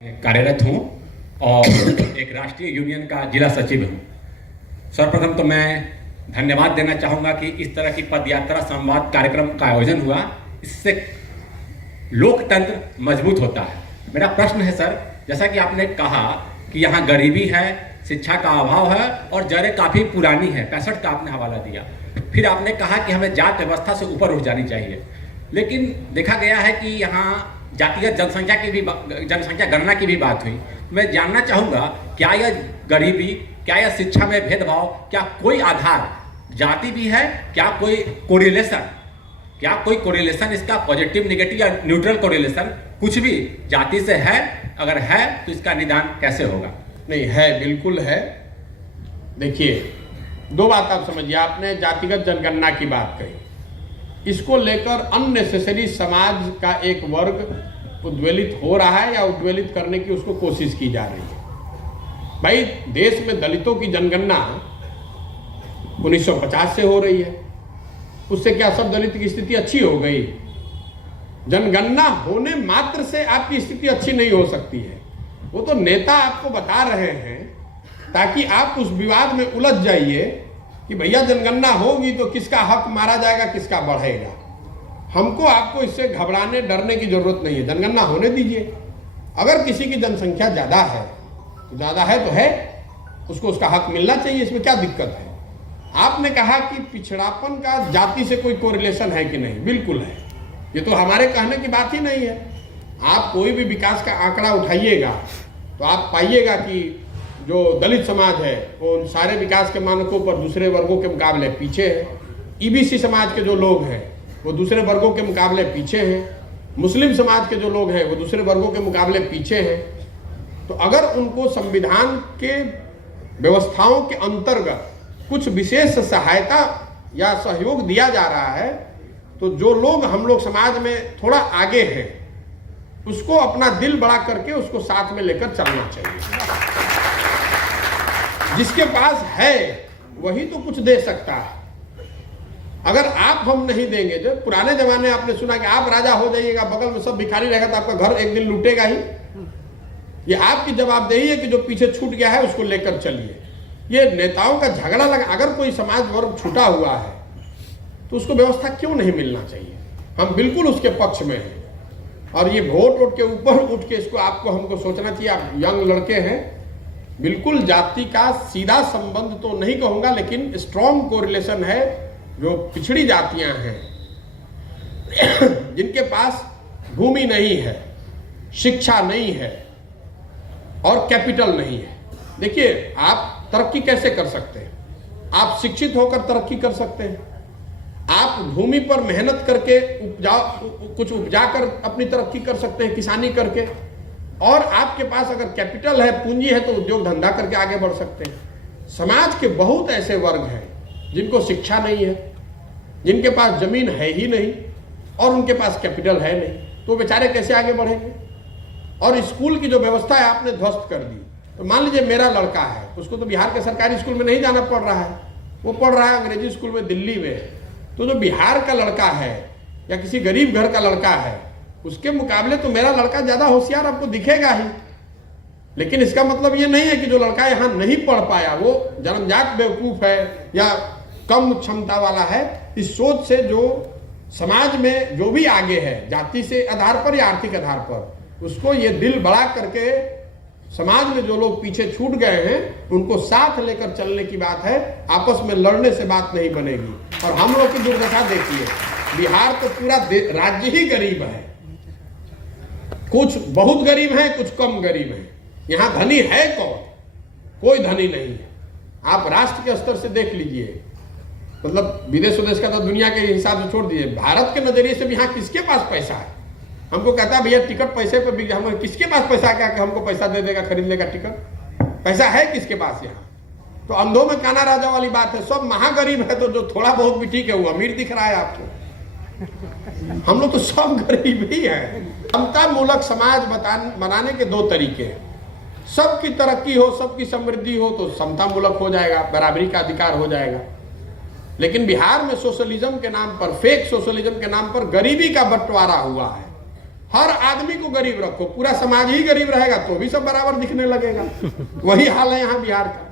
कार्यरत हूँ और एक राष्ट्रीय यूनियन का जिला सचिव हूँ। सर्वप्रथम तो मैं धन्यवाद देना चाहूँगा कि इस तरह की पदयात्रा संवाद कार्यक्रम का आयोजन हुआ। इससे लोकतंत्र मजबूत होता है। मेरा प्रश्न है सर, जैसा कि आपने कहा कि यहाँ गरीबी है, शिक्षा का अभाव है और जड़ें काफ़ी पुरानी है, 65 का आपने हवाला दिया। फिर आपने कहा कि हमें जात व्यवस्था से ऊपर उठ जानी चाहिए, लेकिन देखा गया है कि यहाँ जातिगत जनसंख्या गणना की भी बात हुई। मैं जानना चाहूँगा, क्या यह गरीबी, क्या यह शिक्षा में भेदभाव, क्या कोई आधार जाति भी है? क्या कोई कोरिलेशन इसका पॉजिटिव, नेगेटिव या न्यूट्रल कोरिलेशन कुछ भी जाति से है? अगर है तो इसका निदान कैसे होगा? नहीं है, बिल्कुल है। देखिए, दो बात आप समझिए। आपने जातिगत जनगणना की बात कही, इसको लेकर अननेसेसरी समाज का एक वर्ग उद्वेलित हो रहा है या उद्वेलित करने की उसको कोशिश की जा रही है। भाई, देश में दलितों की जनगणना 1950 से हो रही है। उससे क्या सब दलित की स्थिति अच्छी हो गई? जनगणना होने मात्र से आपकी स्थिति अच्छी नहीं हो सकती है। वो तो नेता आपको बता रहे हैं ताकि आप उस विवाद में उलझ जाइए कि भैया जनगणना होगी तो किसका हक मारा जाएगा, किसका बढ़ेगा। हमको आपको इससे घबराने डरने की जरूरत नहीं है। जनगणना होने दीजिए। अगर किसी की जनसंख्या ज़्यादा है तो है, उसको उसका हक मिलना चाहिए। इसमें क्या दिक्कत है? आपने कहा कि पिछड़ापन का जाति से कोई कोरिलेशन है कि नहीं? बिल्कुल है। ये तो हमारे कहने की बात ही नहीं है। आप कोई भी विकास का आंकड़ा उठाइएगा तो आप पाइएगा कि जो दलित समाज है वो उन सारे विकास के मानकों पर दूसरे वर्गों के मुकाबले पीछे है। ईबीसी समाज के जो लोग हैं वो दूसरे वर्गों के मुकाबले पीछे हैं। मुस्लिम समाज के जो लोग हैं वो दूसरे वर्गों के मुकाबले पीछे हैं। तो अगर उनको संविधान के व्यवस्थाओं के अंतर्गत कुछ विशेष सहायता या सहयोग दिया जा रहा है तो जो लोग हम लोग समाज में थोड़ा आगे हैं उसको अपना दिल बड़ा करके उसको साथ में लेकर चलना चाहिए। जिसके पास है वही तो कुछ दे सकता है। अगर आप हम नहीं देंगे, जो पुराने जमाने आपने सुना कि आप राजा हो जाइएगा, बगल में सब भिखारी रहेगा तो आपका घर एक दिन लूटेगा ही। ये आपकी जवाबदेही है कि जो पीछे छूट गया है उसको लेकर चलिए। ये नेताओं का झगड़ा लगा। अगर कोई समाज वर्ग छूटा हुआ है तो उसको व्यवस्था क्यों नहीं मिलना चाहिए? हम बिल्कुल उसके पक्ष में हैं। और ये वोट के ऊपर उठ के इसको आपको हमको सोचना चाहिए। आप यंग लड़के हैं, बिल्कुल जाति का सीधा संबंध तो नहीं कहूँगा, लेकिन स्ट्रॉन्ग कोरिलेशन है। जो पिछड़ी जातियां हैं, जिनके पास भूमि नहीं है, शिक्षा नहीं है और कैपिटल नहीं है। देखिए, आप तरक्की कैसे कर सकते हैं? आप शिक्षित होकर तरक्की कर सकते हैं। आप भूमि पर मेहनत करके कुछ उपजा कर अपनी तरक्की कर सकते हैं, किसानी करके। और आपके पास अगर कैपिटल है, पूंजी है, तो उद्योग धंधा करके आगे बढ़ सकते हैं। समाज के बहुत ऐसे वर्ग हैं जिनको शिक्षा नहीं है, जिनके पास जमीन है ही नहीं और उनके पास कैपिटल है नहीं, तो बेचारे कैसे आगे बढ़ेंगे? और स्कूल की जो व्यवस्था है आपने ध्वस्त कर दी। तो मान लीजिए मेरा लड़का है, उसको तो बिहार के सरकारी स्कूल में नहीं जाना पड़ रहा है, वो पढ़ रहा है अंग्रेजी स्कूल में दिल्ली में। तो जो बिहार का लड़का है या किसी गरीब घर का लड़का है, उसके मुकाबले तो मेरा लड़का ज्यादा होशियार आपको दिखेगा ही। लेकिन इसका मतलब ये नहीं है कि जो लड़का यहाँ नहीं पढ़ पाया वो जन्मजात बेवकूफ है या कम क्षमता वाला है। इस सोच से जो समाज में जो भी आगे है, जाति से आधार पर या आर्थिक आधार पर, उसको ये दिल बड़ा करके समाज में जो लोग पीछे छूट गए हैं उनको साथ लेकर चलने की बात है। आपस में लड़ने से बात नहीं बनेगी। और हम लोग की दुर्दशा देखिए, बिहार तो पूरा राज्य ही गरीब है। कुछ बहुत गरीब हैं, कुछ कम गरीब हैं। यहाँ धनी है कौन? कोई धनी नहीं है। आप राष्ट्र के स्तर से देख लीजिए, मतलब विदेश विदेश का तो दुनिया के हिसाब से छोड़ दीजिए, भारत के नजरिए से भी यहाँ किसके पास पैसा है? हमको कहता है भैया टिकट पैसे पे बिक, हम किसके पास पैसा क्या कि हमको पैसा दे देगा खरीदने का टिकट? पैसा है किसके पास यहाँ? तो अंधों में काना राजा वाली बात है। सब महागरीब है, तो जो थोड़ा बहुत भी ठीक है वो अमीर दिख रहा है आपको। हम लोग तो सब गरीब ही है। समता मूलक समाज बनाने के दो तरीके हैं। सबकी तरक्की हो, सबकी समृद्धि हो तो समता मूलक हो जाएगा, बराबरी का अधिकार हो जाएगा। लेकिन बिहार में सोशलिज्म के नाम पर, फेक सोशलिज्म के नाम पर गरीबी का बंटवारा हुआ है। हर आदमी को गरीब रखो, पूरा समाज ही गरीब रहेगा तो भी सब बराबर दिखने लगेगा। वही हाल है यहाँ बिहार का।